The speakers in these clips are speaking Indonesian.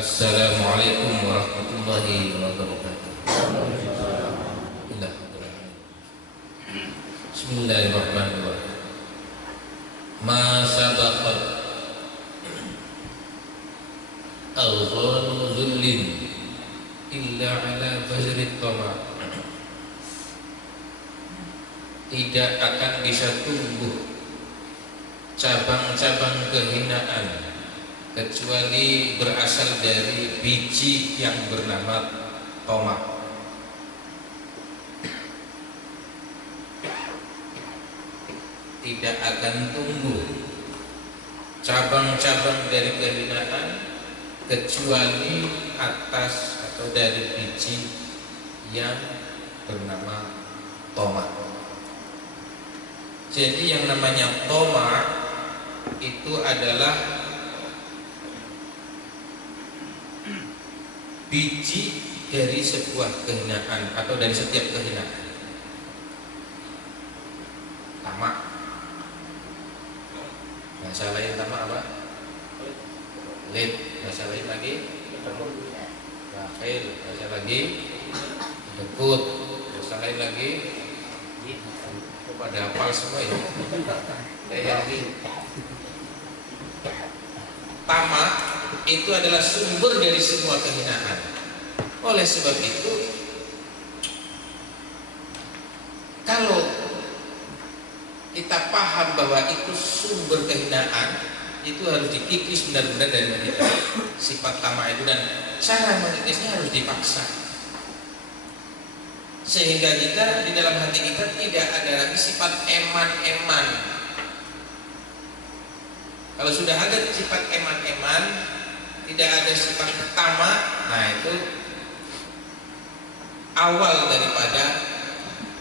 Assalamualaikum warahmatullahi wabarakatuh. Bismillahirrahmanirrahim. Ma sabaqat awghanu dhullin illa ala bazrit tama. Tidak akan bisa tumbuh cabang-cabang kehinaan kecuali berasal dari biji yang bernama tomak. Tidak akan tumbuh cabang-cabang dari kehinaan kecuali atas atau dari biji yang bernama tomak. Jadi yang namanya tomak itu adalah biji dari sebuah kehinaan atau dari setiap kehinaan. Tamak. Bahasa lain tamak apa? Lid. Bahasa lain lagi? Bakhil. Bahasa lagi? Dekut. Bahasa lain lagi? Pada hafal semua ya. Lagi. Tamak itu adalah sumber dari semua kehinaan. Oleh sebab itu, kalau kita paham bahwa itu sumber kehinaan, itu harus dikikis benar-benar dari kita sifat tamak itu, dan cara mengikisnya harus dipaksa sehingga kita di dalam hati kita tidak ada lagi sifat eman-eman. Kalau sudah ada sifat eman-eman, tidak ada sifat tamak, nah itu awal daripada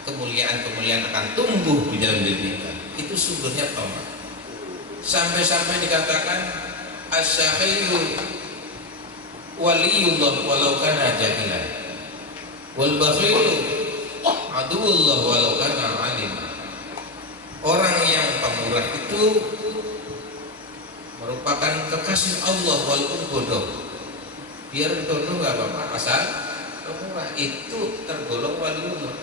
kemuliaan-kemuliaan akan tumbuh di dalam diri kita. Itu sumbernya tamak. Sampai-sampai dikatakan as-sahihu waliyullah walau kana jahilan, wal bakhilu aduwullah walau kana alim. Orang yang pemurah itu merupakan kekasih Allah walaupun bodoh. Biar bodoh nggak apa-apa, asal pemurah itu tergolong waliullah.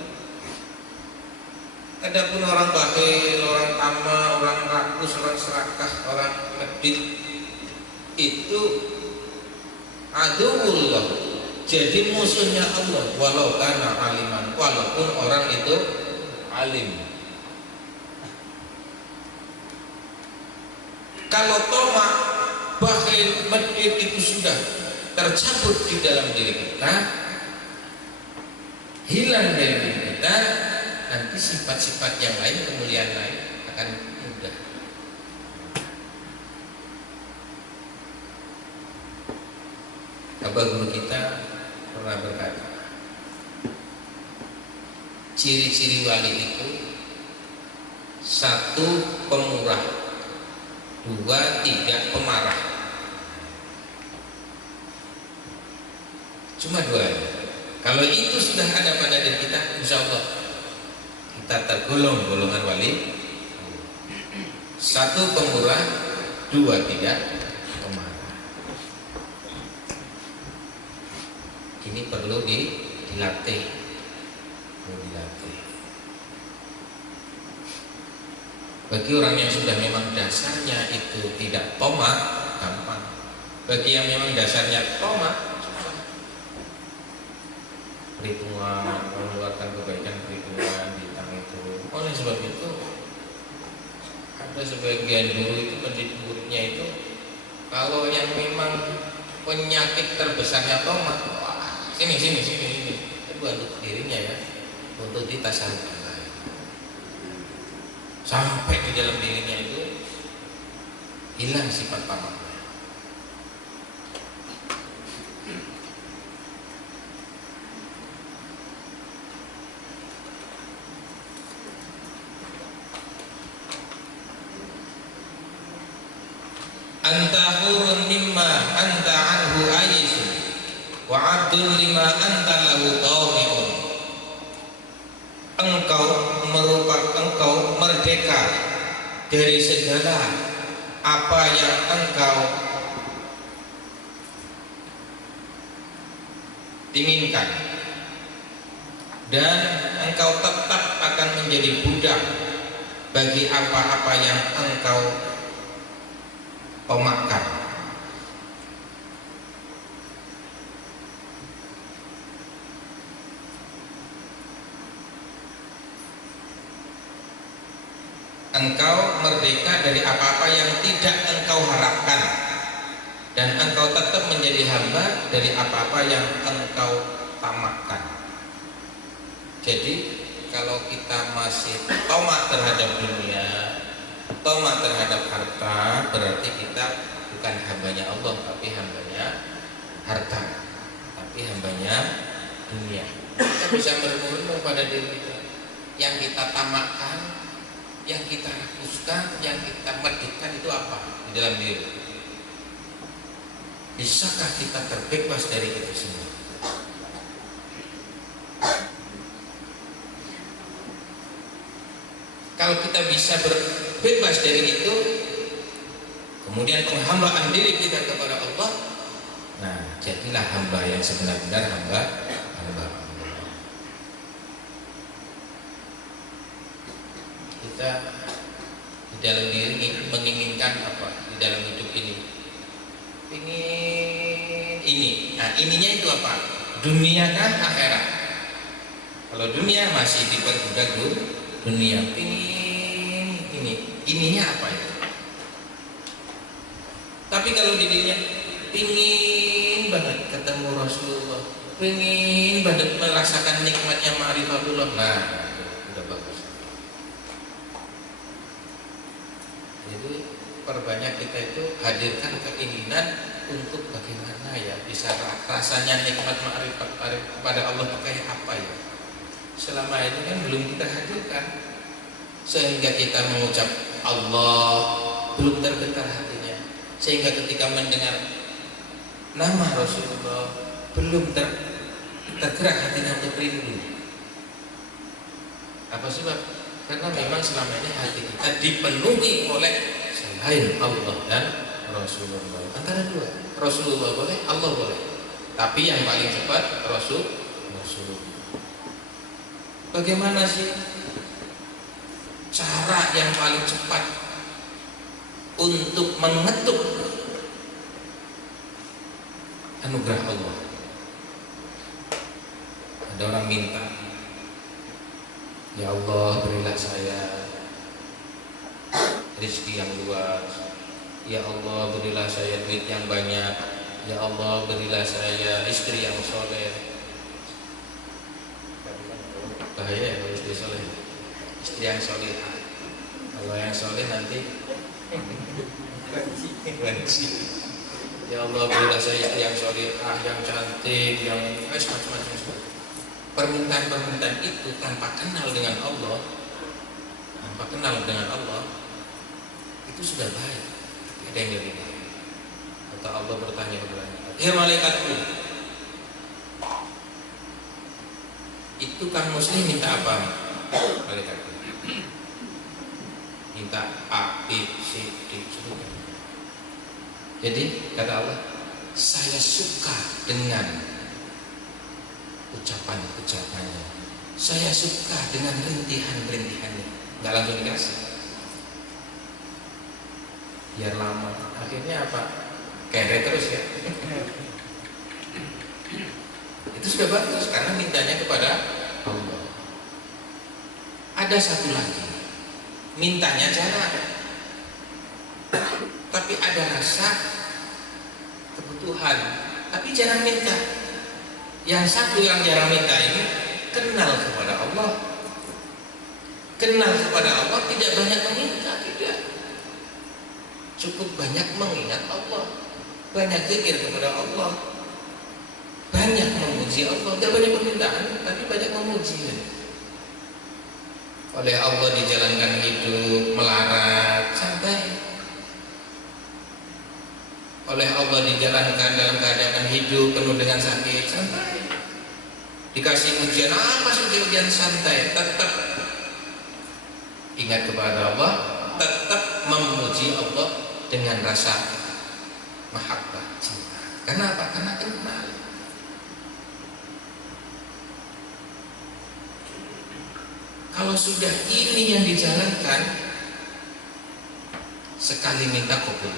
Adapun orang bakhil, orang tamak, orang rakus, orang serakah, orang medit, itu aduwullah, jadi musuhnya Allah walau kana aliman, walaupun orang itu alim. Kalau tomak, bakhil, medit itu sudah tercabut di dalam diri kita, hilang dari diri kita, nanti sifat-sifat yang lain, kemuliaan lain akan mudah. Abah guru kita pernah berkata, ciri-ciri wali itu: satu, pemurah; dua, tiga, pemarah. Cuma dua. Kalau itu sudah ada pada diri kita, insya Allah kita tergolong golongan wali. Satu, pemurah; dua, tiga, pemarah. Ini perlu dilatih. Bagi orang yang sudah memang dasarnya itu tidak tomak, gampang. Bagi yang memang dasarnya tomak, susah. Perhitungan, mengeluarkan kebaikan, perhitungan bintang itu. Oleh sebab itu, ada sebagian guru itu mendidik muridnya itu, kalau yang memang penyakit terbesarnya tomak, wah, sini, itu untuk dirinya ya, untuk ditasarufkan sampai di dalam dirinya itu hilang sifat tamaknya. Anta hurun mimma anta anhu ayisun wa abdul lima anta lahu tawmi'un. Engkau merdeka dari segala apa yang engkau inginkan, dan engkau tetap akan menjadi budak bagi apa-apa yang engkau pemakan. Engkau merdeka dari apa-apa yang tidak engkau harapkan, dan engkau tetap menjadi hamba dari apa-apa yang engkau tamakkan. Jadi kalau kita masih tamak terhadap dunia, tamak terhadap harta, berarti kita bukan hambanya Allah, tapi hambanya harta, tapi hambanya dunia. Kita bisa merenung pada diri kita, yang kita tamakkan, yang kita rakuskan, yang kita merdekakan itu apa di dalam diri? Bisakah kita terbebas dari itu semua? Kalau kita bisa berbebas dari itu, kemudian penghambaan diri kita kepada Allah, nah jadilah hamba yang sebenar-benar hamba Allah. Kita di dalam diri menginginkan apa di dalam hidup ini? Ingin ini. Nah, ininya itu apa? Dunia kan akhirat. Kalau dunia masih diperbudak dunia, ingin ini. Ininya apa itu? Tapi kalau di dirinya ingin banget ketemu Rasulullah, ingin banget merasakan nikmatnya ma'rifatullah, nah udah bagus. Jadi perbanyak kita itu hadirkan keinginan untuk bagaimana ya bisa rasanya nikmat ma'rifat kepada Allah itu kayak apa ya. Selama ini kan belum kita hadirkan, sehingga kita mengucap Allah belum tergetar hatinya, sehingga ketika mendengar nama Rasulullah belum tergerak hatinya untuk rindu. Apa sebab? Karena memang selama ini hati kita dipenuhi oleh selain Allah dan Rasulullah. Antara dua, Rasulullah boleh, Allah boleh, tapi yang paling cepat Rasulullah. Bagaimana sih cara yang paling cepat untuk mengetuk anugerah Allah? Ada orang minta, ya Allah berilah saya rezeki yang luas, ya Allah berilah saya duit yang banyak, ya Allah berilah saya istri yang soleh. Bahaya ya kalau istri soleh, istri yang soleh. Kalau yang soleh nanti benci. Ya Allah berilah saya istri yang solehah, yang cantik, yang macam-macam. Permintaan-permintaan itu tanpa kenal dengan Allah, itu sudah baik. Ada yang lebih baik. Kata Allah bertanya kepada malaikat, "Hei malaikatku, itu kan muslim minta apa?" Malaikatku minta A, B, C, D, sebutkan. Jadi kata Allah, saya suka dengan ucapan-ucapannya, saya suka dengan rintihan-rintihannya. Nggak langsung dikasih, biar lama. Akhirnya apa? Kere terus ya. Itu sudah bagus karena mintanya kepada Allah. Ada satu lagi, mintanya jarang, tapi ada rasa kebutuhan, tapi jarang minta. Yang satu yang jarang minta ini kenal kepada Allah, tidak banyak meminta, tidak. Cukup banyak mengingat Allah, banyak zikir kepada Allah, banyak memuji Allah. Tidak banyak permintaan, tapi banyak memuji. Oleh Allah dijalankan hidup melarat, santai. Oleh Allah dijalankan dalam keadaan hidup penuh dengan sakit, santai. Dikasih ujian, masuk ujian, santai. Tetap ingat kepada Allah, tetap memuji Allah dengan rasa mahabbah, cinta. Karena apa? Karena kenal. Kalau sudah ini yang dijalankan, sekali minta kabul.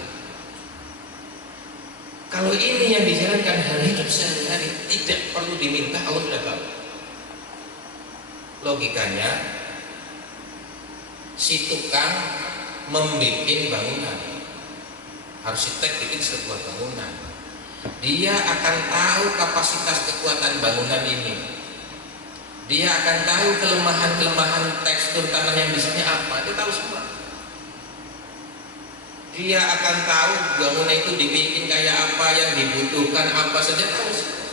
Kalau ini yang dijalankan hari hidup sehari-hari, tidak perlu diminta, Allah sudah tahu. Logikanya, si tukang membuat bangunan, arsitek bikin sebuah bangunan, dia akan tahu kapasitas kekuatan bangunan ini. Dia akan tahu kelemahan-kelemahan tekstur tanah yang di sini apa, dia tahu semua. Dia akan tahu bangunan itu dibikin kayak apa, yang dibutuhkan apa saja, tahu semua.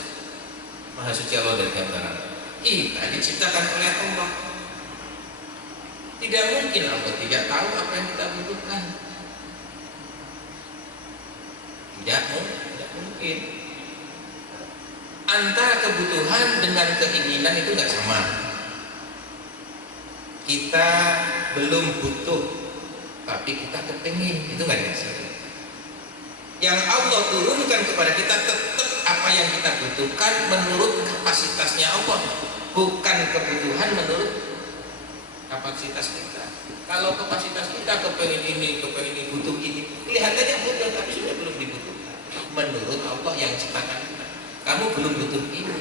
Maha suci Allah dari gambaran. Kita diciptakan oleh Allah. Tidak mungkin Allah tidak tahu apa yang kita butuhkan. Tidak mungkin. Antara kebutuhan dengan keinginan itu nggak sama. Kita belum butuh, tapi kita kepingin, itu nggak bisa. Yang Allah turunkan kepada kita tetap apa yang kita butuhkan menurut kapasitasnya Allah, bukan kebutuhan menurut kapasitas kita. Kalau kapasitas kita kepingin ini, butuh ini, kelihatannya butuh, tapi sudah belum dibutuhkan. Menurut Allah yang ciptakan kita, kamu belum butuh ini.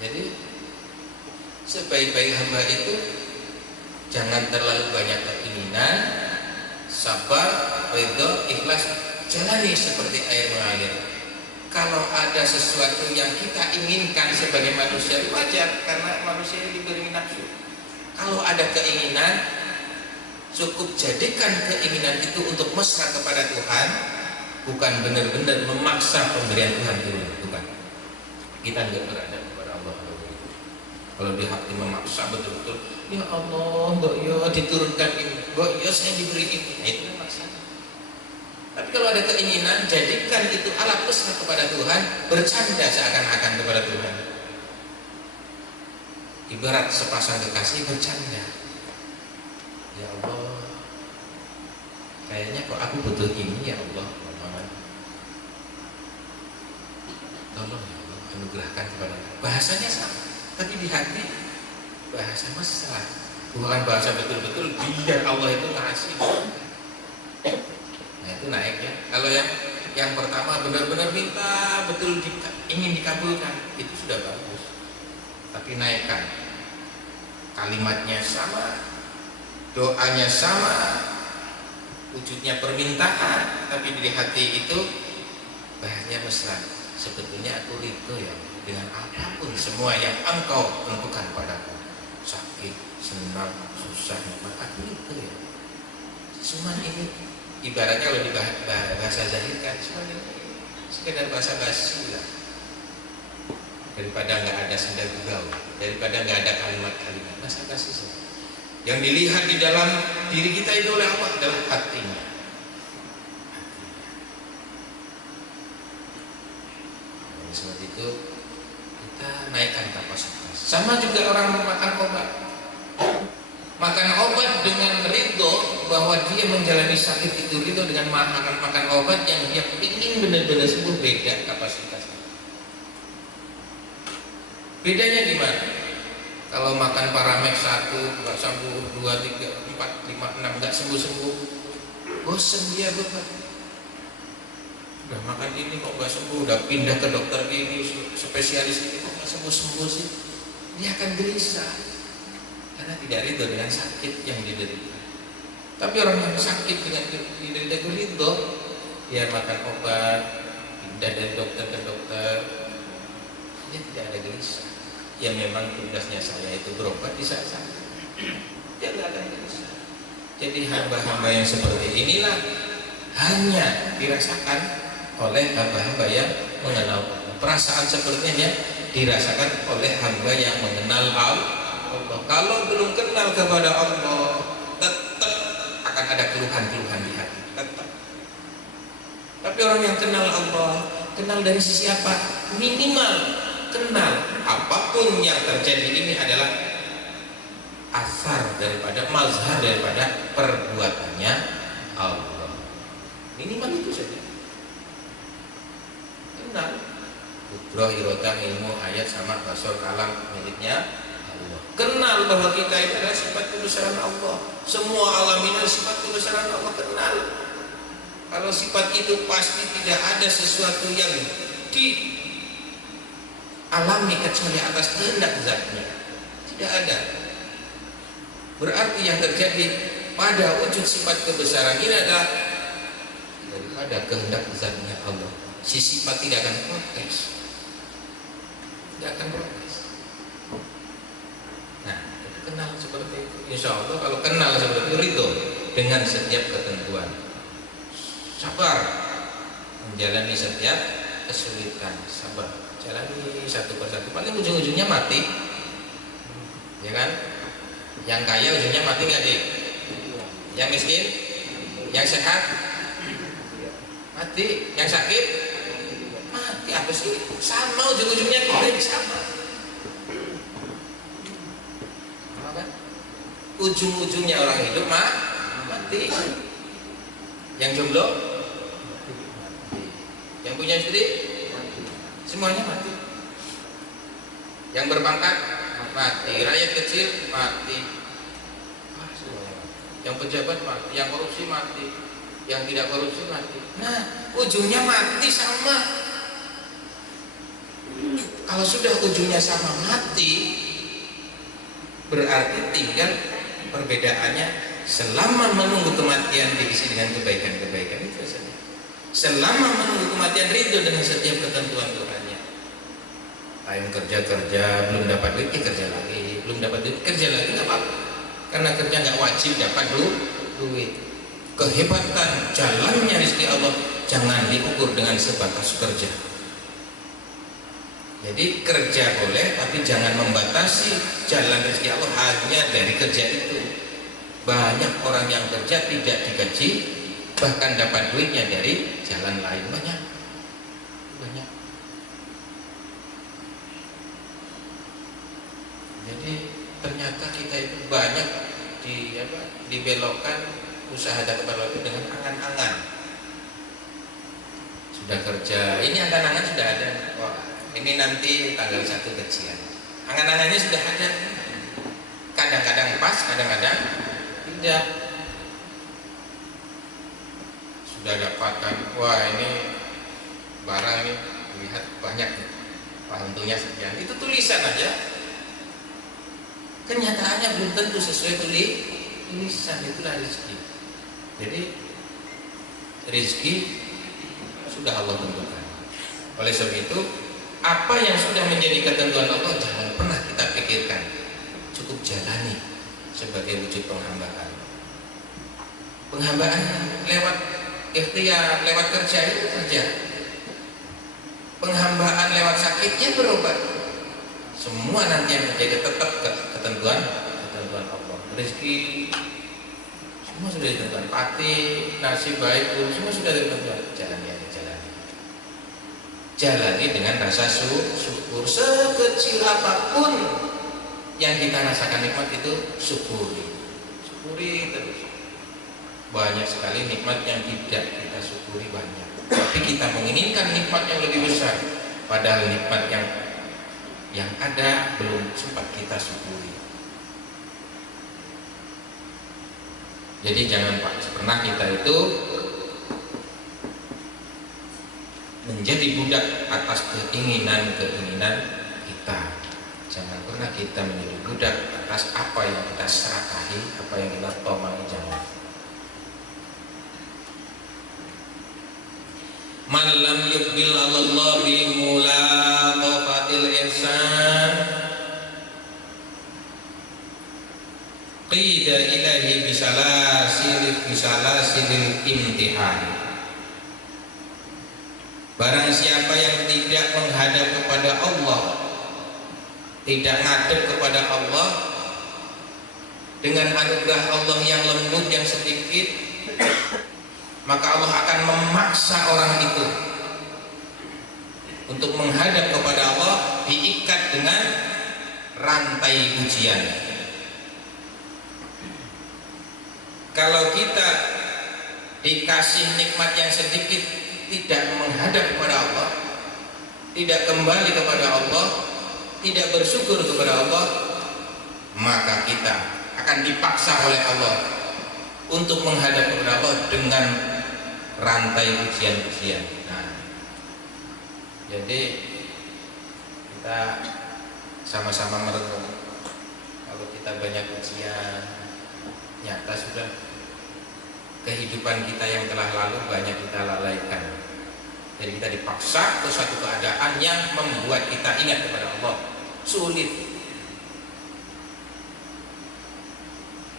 Jadi sebaik-baik hamba itu jangan terlalu banyak keinginan, sabar, ridho, ikhlas, jalani seperti air mengalir. Kalau ada sesuatu yang kita inginkan sebagai manusia, wajar karena manusia diberi nafsu. Kalau ada keinginan, cukup jadikan keinginan itu untuk mesra kepada Tuhan, bukan benar-benar memaksa pemberian Tuhan turun, bukan. Kita nggak berada kepada Allah. Kalau di hati memaksa betul-betul, ya Allah, mbak ya diturunkan ini, mbak ya saya diberi ini, nah, itu memaksa. Tapi kalau ada keinginan, jadikan itu alat mesra kepada Tuhan, bercanda seakan-akan kepada Tuhan. Ibarat sepasang kekasih bercanda. Ya Allah, kayaknya kok aku butuh ini ya Allah, tolong ya Allah, anugerahkan kepada aku. Bahasanya sama, tapi di hati bahasa mesra, bukan bahasa betul-betul biar Allah itu ngasih. Nah itu naik ya. Kalau yang pertama benar-benar minta betul ingin dikabulkan, itu sudah bagus. Tapi naikkan, kalimatnya sama, doanya sama, wujudnya permintaan, tapi di hati itu bahasanya mesra. Sebetulnya aku ridho ya dengan apapun semua yang engkau tentukan padaku, sakit, senang, susah, aku ridho ya. Cuma ini ibaratnya kalau di bahasa zahir kan cuma ini sekedar bahasa basi lah. Daripada nggak ada senda gurau, daripada nggak ada kalimat-kalimat bahasa basi saja. Yang dilihat di dalam diri kita itu oleh Allah adalah hatinya. Oleh sebab itu kita naikkan kapasitas. Sama juga orang makan obat. Makan obat dengan ridho bahwa dia menjalani sakit itu, ridho dengan makan obat yang dia ingin benar-benar sembuh, beda kapasitasnya. Bedanya di mana? Kalau makan Paramex 1 nggak sembuh, 2, 3, 4, 5, 6 nggak sembuh-sembuh, bosan dia betul. Udah makan ini kok nggak sembuh, udah pindah ke dokter ini, spesialis ini kok nggak sembuh-sembuh sih, dia akan gelisah karena tidak ridho dengan sakit yang diderita. Tapi orang yang sakit dengan diderita ridho, dia makan obat, pindah dari dokter ke dokter, dia tidak ada gelisah. Ya memang tugasnya saya itu berobat di saat sakit, dia tidak akan gelisah. Jadi hamba-hamba yang seperti inilah hanya dirasakan oleh hamba-hamba yang mengenal Allah. Perasaan sepertinya dirasakan oleh hamba yang mengenal Allah. Kalau belum kenal kepada Allah, tetap akan ada keluhan-keluhan di hati, tetap. Tapi orang yang kenal Allah, kenal dari sisi apa? Minimal kenal apapun yang terjadi ini adalah asar daripada, mazhar daripada perbuatannya Allah. Minimal itu saja. Kenal. Kudroh, irodah, ilmu, ayat, sama, basor, kalam miliknya Allah. Kenal bahwa kita itu adalah sifat kebesaran Allah. Semua alam ini adalah sifat kebesaran Allah. Kenal. Kalau sifat itu pasti tidak ada sesuatu yang dialami kecuali atas kehendak zatnya. Tidak ada. Berarti yang terjadi pada wujud sifat kebesaran ini adalah daripada kehendak zatnya Allah. Si sifat tidak akan protes. Tidak akan protes. Nah, kenal seperti itu. Insya Allah kalau kenal seperti itu, ridho dengan setiap ketentuan. Sabar menjalani setiap kesulitan. Sabar, jalani satu persatu. Paling ujung-ujungnya mati, ya kan? Yang kaya ujungnya mati nggak sih? Yang miskin, yang sehat mati, yang sakit mati. Apa sih? Sama ujung-ujungnya kita sama. Sama kan? Ujung-ujungnya orang hidup mati. Yang jomblo, yang punya istri, semuanya mati. Yang berpangkat mati, rakyat kecil mati. Yang pejabat mati, yang korupsi mati, yang tidak korupsi mati. Nah, ujungnya mati sama. Kalau sudah ujungnya sama mati, berarti tinggal perbedaannya selama menunggu kematian diisi dengan kebaikan-kebaikan itu saja. Selama menunggu kematian ridho dengan setiap ketentuan Tuhannya. Ayo kerja belum dapat duit, kerja lagi, belum dapat duit, kerja lagi, nggak apa-apa. Karena kerja nggak wajib dapat duit. Kehebatan jalannya rezeki Allah jangan diukur dengan sebatas kerja. Jadi kerja boleh, tapi jangan membatasi jalan rezeki Allah hanya dari kerja itu. Banyak orang yang kerja tidak digaji, bahkan dapat duitnya dari jalan lain. Banyak. Jadi ternyata kita itu banyak dibelokkan usaha dan kepada itu dengan angan-angan. Sudah kerja, ini angan-angan sudah ada. Wah, ini nanti tanggal 1 gajian. Angan-angannya sudah ada. Kadang-kadang pas, kadang-kadang tidak. Sudah dapatkan, wah ini barang ini lihat banyak, untungnya sekian. Itu tulisan aja. Kenyataannya belum tentu sesuai tulisan. Itulah rezeki. Jadi rezeki sudah Allah tentukan. Oleh sebab itu, apa yang sudah menjadi ketentuan Allah jangan pernah kita pikirkan, cukup jalani sebagai wujud penghambaan. Penghambaan lewat ikhtiar, lewat kerja itu kerja. Penghambaan lewat sakitnya berobat. Semua nanti yang menjadi tetap ketentuan Allah. Rezeki semua sudah ditentukan. Pati, nasib baik pun semua sudah ditentukan. Jalani dengan rasa syukur. Sekecil apapun yang kita rasakan nikmat itu syukuri terus. Banyak sekali nikmat yang tidak kita syukuri, banyak. Tapi kita menginginkan nikmat yang lebih besar, padahal nikmat yang ada belum sempat kita syukuri. Jadi jangan pernah kita itu menjadi budak atas keinginan kita. Jangan pernah kita menjadi budak atas apa yang kita serakahi, apa yang kita tomai, jangan. Man lam yuqbil Allah bi mulaqafatil ihsan qida ilahi bisalasilil imtihan. Barang siapa yang tidak menghadap kepada Allah, tidak ngadep kepada Allah dengan anugerah Allah yang lembut, yang sedikit, maka Allah akan memaksa orang itu untuk menghadap kepada Allah, diikat dengan rantai ujian. Kalau kita dikasih nikmat yang sedikit, tidak menghadap kepada Allah, tidak kembali kepada Allah, tidak bersyukur kepada Allah, maka kita akan dipaksa oleh Allah untuk menghadap kepada Allah dengan rantai ujian-ujian. Nah, jadi kita sama-sama merenung. Kalau kita banyak ujian, nyata sudah kehidupan kita yang telah lalu banyak kita lalaikan. Jadi kita dipaksa ke suatu keadaan yang membuat kita ingat kepada Allah. Sulit.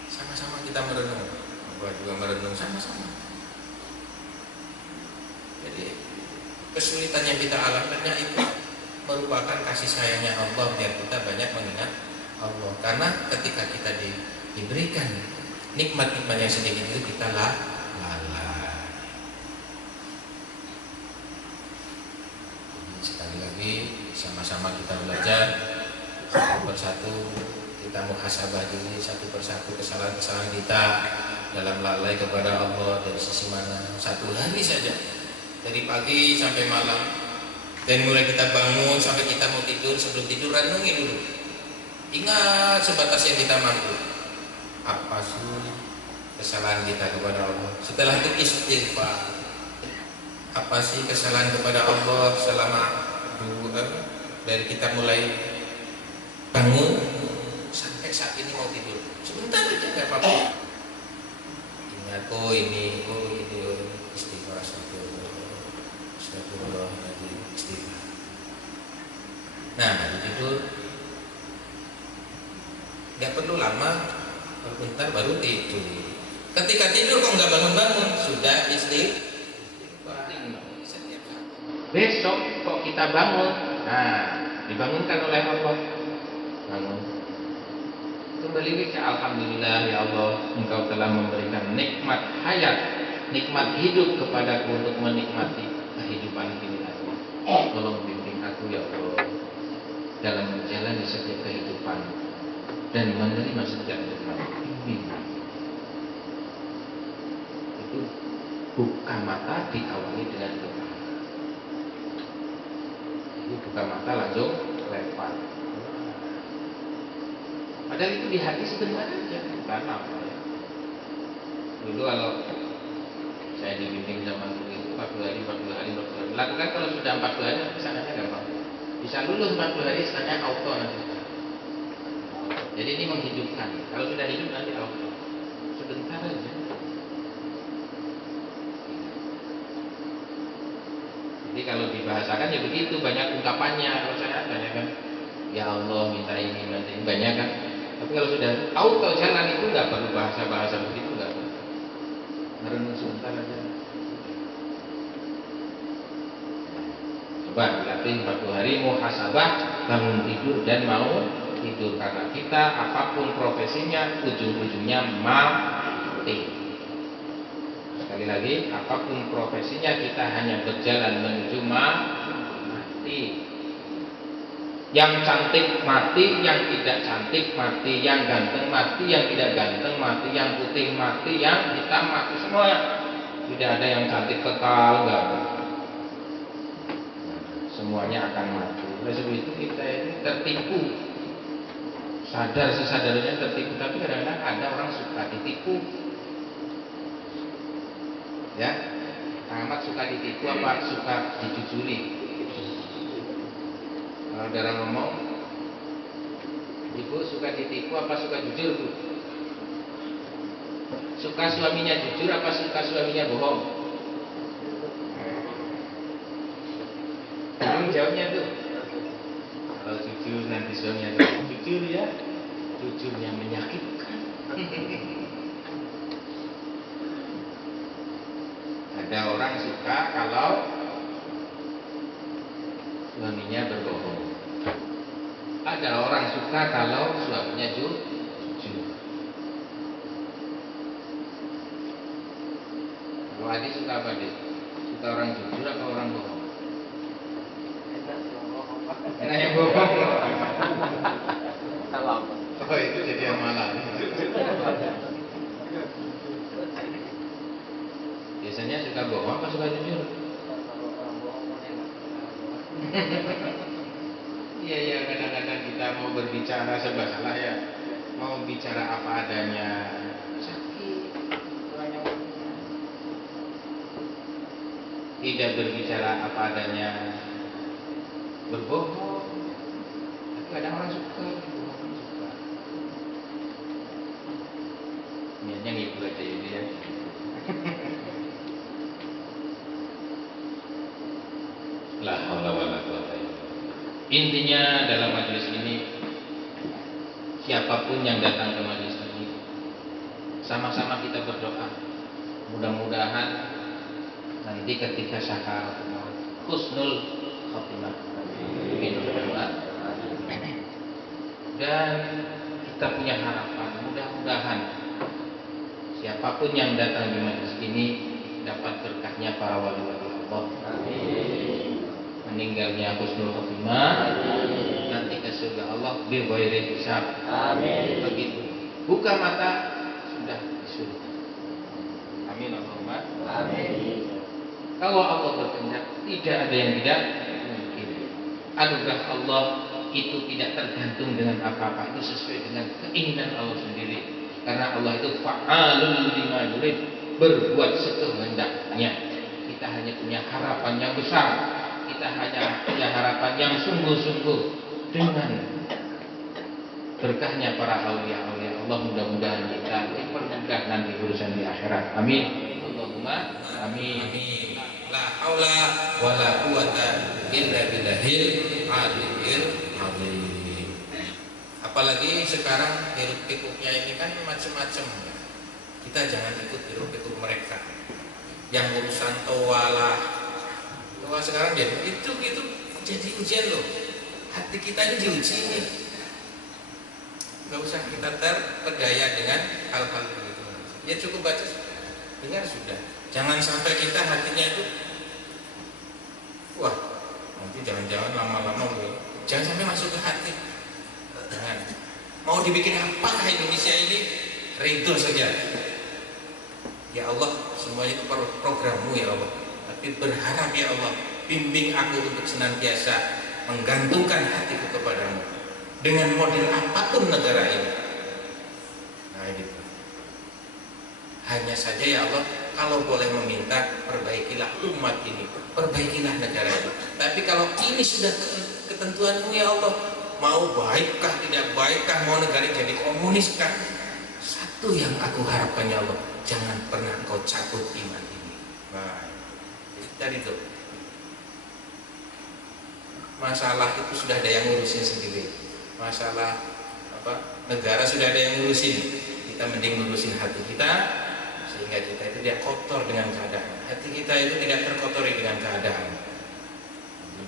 Sama-sama kita merenung. Allah juga merenung sama-sama. Jadi kesulitan yang kita alaminya itu merupakan kasih sayangnya Allah biar kita banyak mengingat Allah. Karena ketika kita diberikan nikmat-nikmat yang sedikit itu kita lalai. Sekali lagi sama-sama kita belajar satu persatu, kita muhasabah diri satu persatu kesalahan-kesalahan kita dalam lalai kepada Allah dari sisi mana. Satu hari saja dari pagi sampai malam, dari mulai kita bangun sampai kita mau tidur, sebelum tidur renungi dulu, ingat sebatas yang kita mampu apa sih kesalahan kita kepada Allah. Setelah itu istighfar. Apa sih kesalahan kepada Allah selama dari kita mulai bangun sampai saat ini mau tidur, sebentar aja nggak apa-apa. Ingat ini istighfar, astagfirullah, istighfar. Nah, baru tidur nggak perlu lama, bentar baru tidur. Ketika tidur kok nggak bangun-bangun, sudah istighfar. Besok kok kita bangun, nah dibangunkan oleh Allah, bangun. Kembali ke alhamdulillah ya Allah, Engkau telah memberikan nikmat hayat, nikmat hidup kepadaku untuk menikmati kehidupan ini. Tolong bimbing aku ya Allah dalam menjalani setiap kehidupan dan menerima setiap nikmat. Bimbing. Itu buka mata diawali dengan doa. Buka mata langsung lewat. Padahal itu di hati sebentar aja, bukan apa ya. Dulu kalau saya dibimbing sama guru itu 40 hari. Lakukan kalau sudah 40 hari, kesananya gampang. Bisa lulus 40 hari, kesannya auto nanti. Jadi ini menghidupkan. Kalau sudah hidup nanti auto. Sebentar aja. Jadi kalau dibahasakan ya begitu, banyak ungkapannya. Kalau saya banyak kan, ya Allah minta ini banyak kan. Tapi kalau sudah auto jalan itu nggak perlu bahasa-bahasa begitu, nggak perlu. Merenung sebentar aja. Coba dilatih 40 hari muhasabah, bangun tidur dan mau tidur. Karena kita apapun profesinya ujung-ujungnya mati. Sekali lagi, apapun profesinya kita hanya berjalan menuju mati. Yang cantik mati, yang tidak cantik mati, yang ganteng mati, yang tidak ganteng mati, yang putih mati, yang hitam mati, semua. Tidak ada yang cantik kekal, enggak ada. Semuanya akan mati. Oleh sebab itu kita ini tertipu. Sadar sesadarnya tertipu, tapi kadang-kadang ada orang suka ditipu. Ya, amat suka ditipu apa suka dijujuri. Kalau ada orang ngomong, ibu suka ditipu apa suka jujur, Bu? Suka suaminya jujur apa suka suaminya bohong? Jawabnya tuh, kalau jujur nanti suaminya jujur ya, jujurnya menyakitkan. Ada orang suka kalau suaminya berbohong. Ada orang suka kalau suaminya jujur. Kalau Adi suka apa Adi? Suka orang jujur apa orang bohong? Enak yang bohong. Oh itu jadi amalan. Biasanya suka bohong apa suka jujur? Iya ya, kadang-kadang kita mau berbicara serba salah ya, mau bicara apa adanya sakit, banyak tidak berbicara apa adanya berbohong. Tapi kadang orang suka berbohong, suka. Niatnya ngibul aja ini ya. La haula wala quwata illa billah. Intinya dalam majelis ini, siapapun yang datang ke majelis ini, sama-sama kita berdoa. Mudah-mudahan nanti ketika syakaratul maut husnul khotimah. Dan kita punya harapan, mudah-mudahan siapapun yang datang di majelis ini dapat berkahnya para wali-wali Allah. Meninggalnya husnul khotimah, nanti ke surga Allah bi ghairi hisab. Amin. Begitu. Buka mata sudah di surga. Amin Allahumma. Amin. Kalau Allah berkehendak, tidak ada yang tidak mungkin. Anugerah Allah itu tidak tergantung dengan apa-apa, itu sesuai dengan keinginan Allah sendiri. Karena Allah itu fa'alul lima yurid, berbuat sekehendaknya. Kita hanya punya harapan yang besar, kita hanya punya harapan yang sungguh-sungguh dengan berkahnya para aulia-aulia Allah. Mudah-mudahan kita dipermudah nanti urusan di akhirat. Amin. Allahumma amin. La haula wala quwata illa billahil aliyil azim. Apalagi sekarang hiruk pikuknya ini kan macam-macam. Kita jangan ikut hiruk pikuk mereka. Yang urusan toalah, toa sekarang jadi itu jadi ujian loh. Hati kita ini diuji nih. Gak usah kita terpedaya dengan hal-hal begitu. Ya cukup baca, dengar sudah. Jangan sampai kita hatinya itu, wah nanti jangan-jangan lama-lama loh. Jangan sampai masuk ke hati. Jangan. Mau dibikin apakah Indonesia ini, ridho saja. Ya Allah, semuanya itu programmu ya Allah. Tapi berharap ya Allah, bimbing aku untuk senantiasa menggantungkan hatiku kepadamu dengan model apapun negara ini. Nah gitu. Hanya saja ya Allah, kalau boleh meminta, perbaikilah umat ini, perbaikilah negara ini. Tapi kalau ini sudah ketentuanmu ya Allah, mau baikkah tidak baikkah, mau negara jadi komuniskah, satu yang aku harapkan ya Allah, jangan pernah kau cabut iman ini. Nah, tadi itu masalah itu sudah ada yang ngurusin sendiri. Masalah apa, negara sudah ada yang ngurusin. Kita mending ngurusin hati kita, sehingga kita itu tidak kotor dengan keadaan. Hati kita itu tidak terkotori dengan keadaan.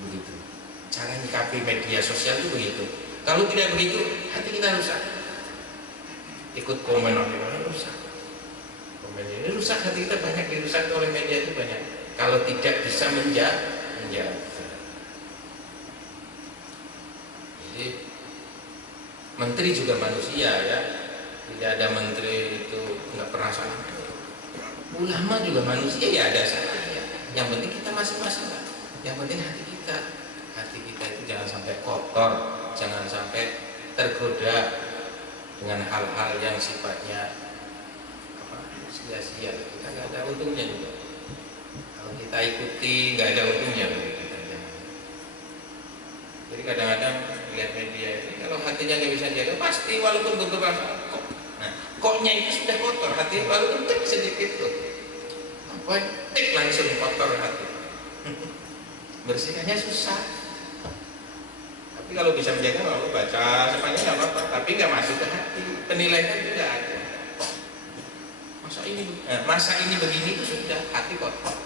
Begitu. Cara nyikapi media sosial itu begitu. Kalau tidak begitu, hati kita rusak. Ikut komen orang rusak. Komen ini rusak, hati kita banyak dirusak oleh media itu banyak. Kalau tidak bisa menjaga. Jadi menteri juga manusia ya. Tidak ada menteri itu nggak pernah salah. Ulama juga manusia ya, ada salahnya. Yang penting kita masing-masing lah. Yang penting hati kita. Hati kita itu jangan sampai kotor, jangan sampai tergoda dengan hal-hal yang sifatnya sia-sia. Kita nggak ada untungnya juga. Kalau kita ikuti nggak ada untungnya bagi kita. Jadi kadang-kadang lihat media ini, kalau hatinya nggak bisa jaga, pasti walaupun beberapa koknya itu sudah kotor, hati walaupun tek sedikit tuh, tek langsung kotor hati. Bersihkannya susah. Tapi kalau bisa menjaga, kalau baca sepanjang nggak apa-apa. Tapi nggak masuk ke hati, penilaian juga ada. Masa ini begini tuh sudah hati kotor.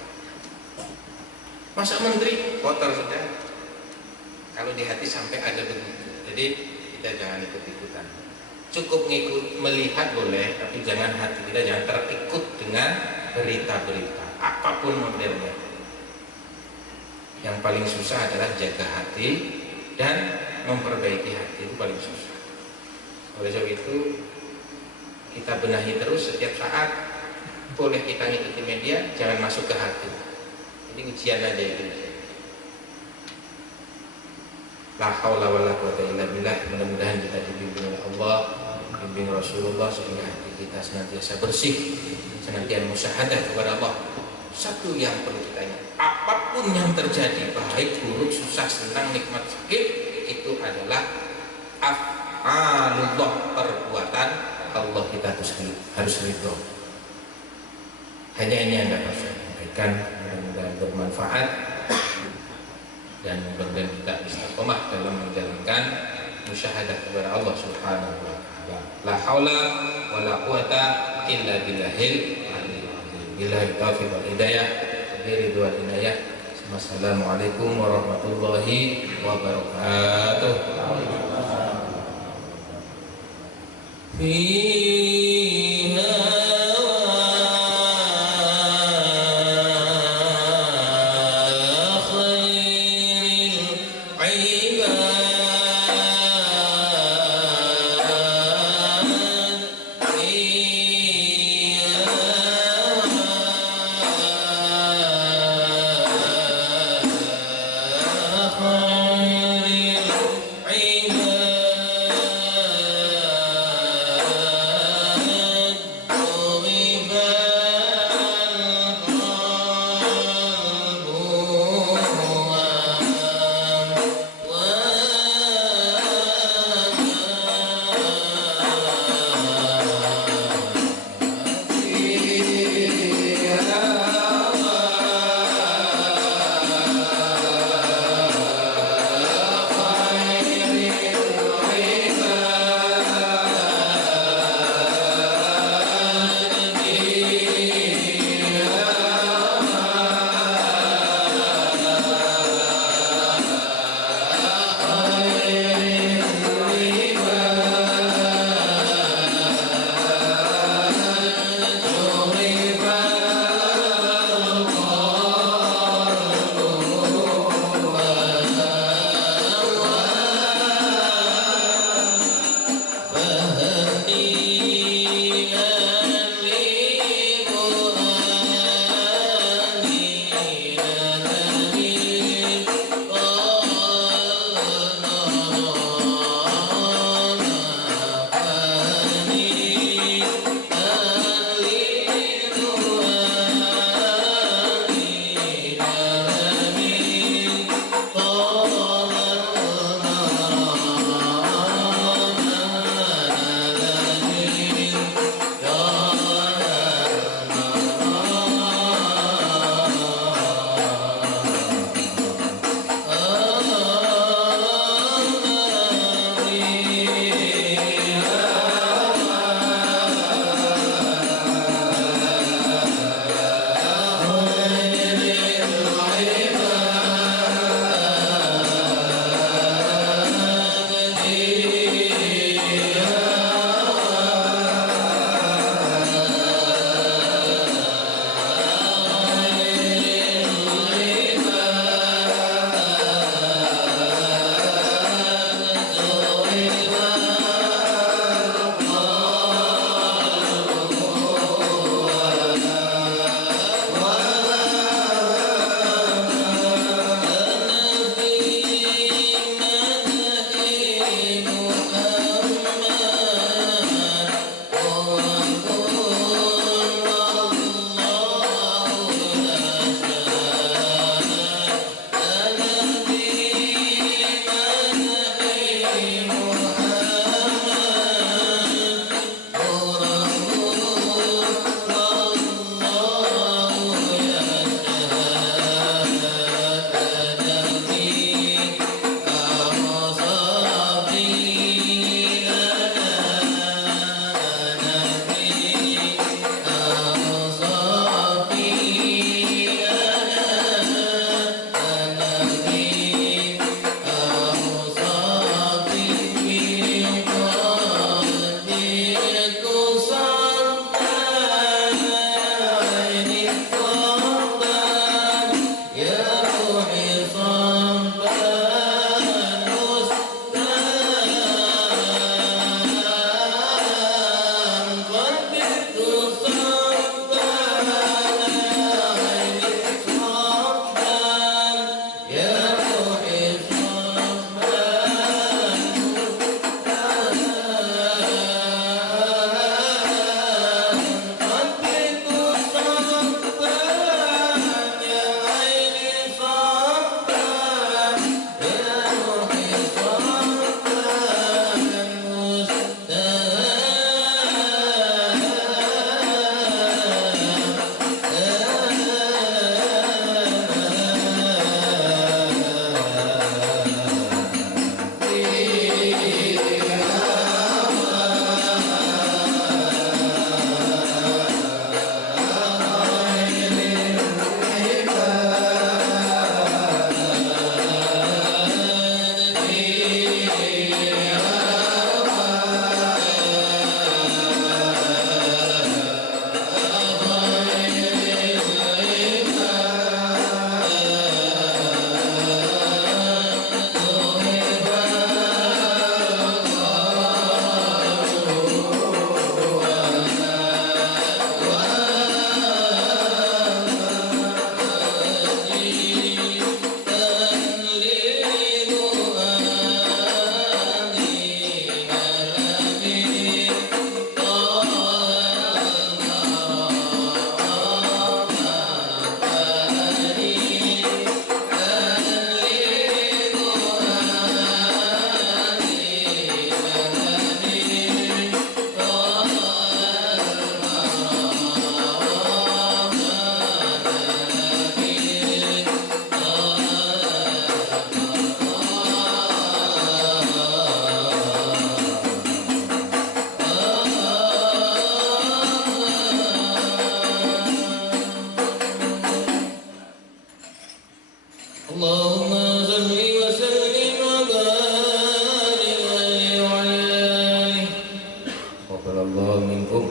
Masa menteri kotor sudah. Kalau di hati sampai ada begitu, jadi kita jangan ikut-ikutan. Cukup ngikut melihat boleh, tapi jangan hati kita jangan terikut dengan berita-berita apapun modelnya. Yang paling susah adalah jaga hati dan memperbaiki hati, itu paling susah. Oleh sebab itu kita benahi terus setiap saat. Boleh kita ngikuti media, jangan masuk ke hati. Ini ujian aja itu. La haula wala quwata illa billah. Mudah-mudahan kita dibimbing oleh Allah, bimbing Rasulullah, sehingga hati kita senantiasa bersih, senantiasa musyahadah kepada Allah. Satu yang perlu kita ingat, apapun yang terjadi, baik buruk, susah, senang, nikmat, sakit, itu adalah af'alullah, perbuatan Allah, kita harus ridho. Hanya ini yang dapat saya sampaikan. Mudah-mudahan bermanfaat dan mudah-mudahan kita istiqomah dalam menjalankan musyahadah kepada Allah Subhanahu wa taala. La haula wala quwata illa billahil aliyyil azim. Billahi taufiq wal hidayah, ridwan inayah. Wassalamualaikum warahmatullahi wabarakatuh. wa minkum.